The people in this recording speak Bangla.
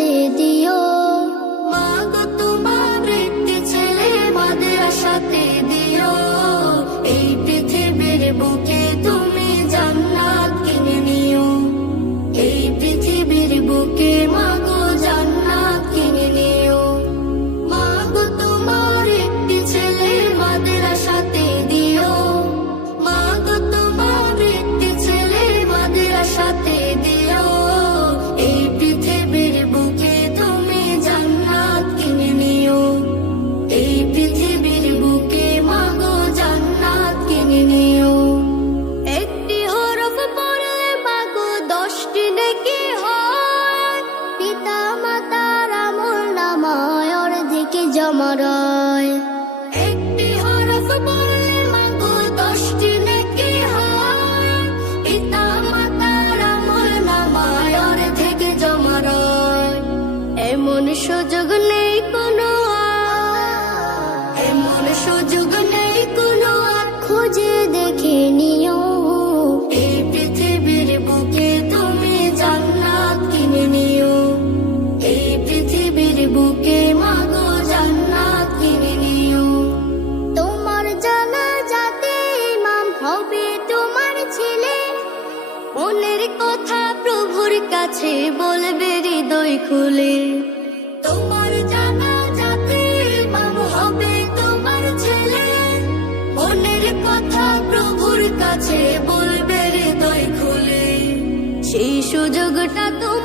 সাথে দিও। মাগো তোমার একটি ছেলে মাদ্রাসাতে দিও। এই পৃথিবীর বুকে তুমি জান্নাত কিনে নিও। এই পৃথিবীর বুকে মাগো জান্নাত কিনে নিও। মাগো তোমার একটি ছেলে মাদ্রাসাতে দিও। মাগো তোমার একটি ছেলে মাদ্রাসাতে দিও। এই পৃথিবীর বুকে তুমি জান্নাত কিনে নিও। এই পৃথিবীর বুকে মাগো জান্নাত কিনে নিও। একটি হরফ পড়লে মাগো 10টি নেকি হয়। পিতা মাতার আমলনামায় অর্ধেক জমা রয়। একটি হরফ পড়লে মাগো 10টি নেকি হয়। পিতা মাতার আমলনামায় অর্ধেক জমা রয়। এমন সুযোগ নেই কোনো আর, এমন সুযোগ নেই কোনো আর, খুঁজে দেখে নিও। এই পৃথিবীর বুকে তুমি জান্নাত কিনে নিও। এই পৃথিবীর বুকে মাগো জান্নাত কিনে নিও। তোমার জানাজাতে ইমাম হবে তোমার ছেলে। মনের কথা প্রভুর কাছে বলবে হৃদয় খুলে। তোমার জানাজাতে ইমাম হবে তোমার ছেলে। মনের কথা প্রভুর কাছে বলবে হৃদয় খুলে। সেই সুযোগটা তুমি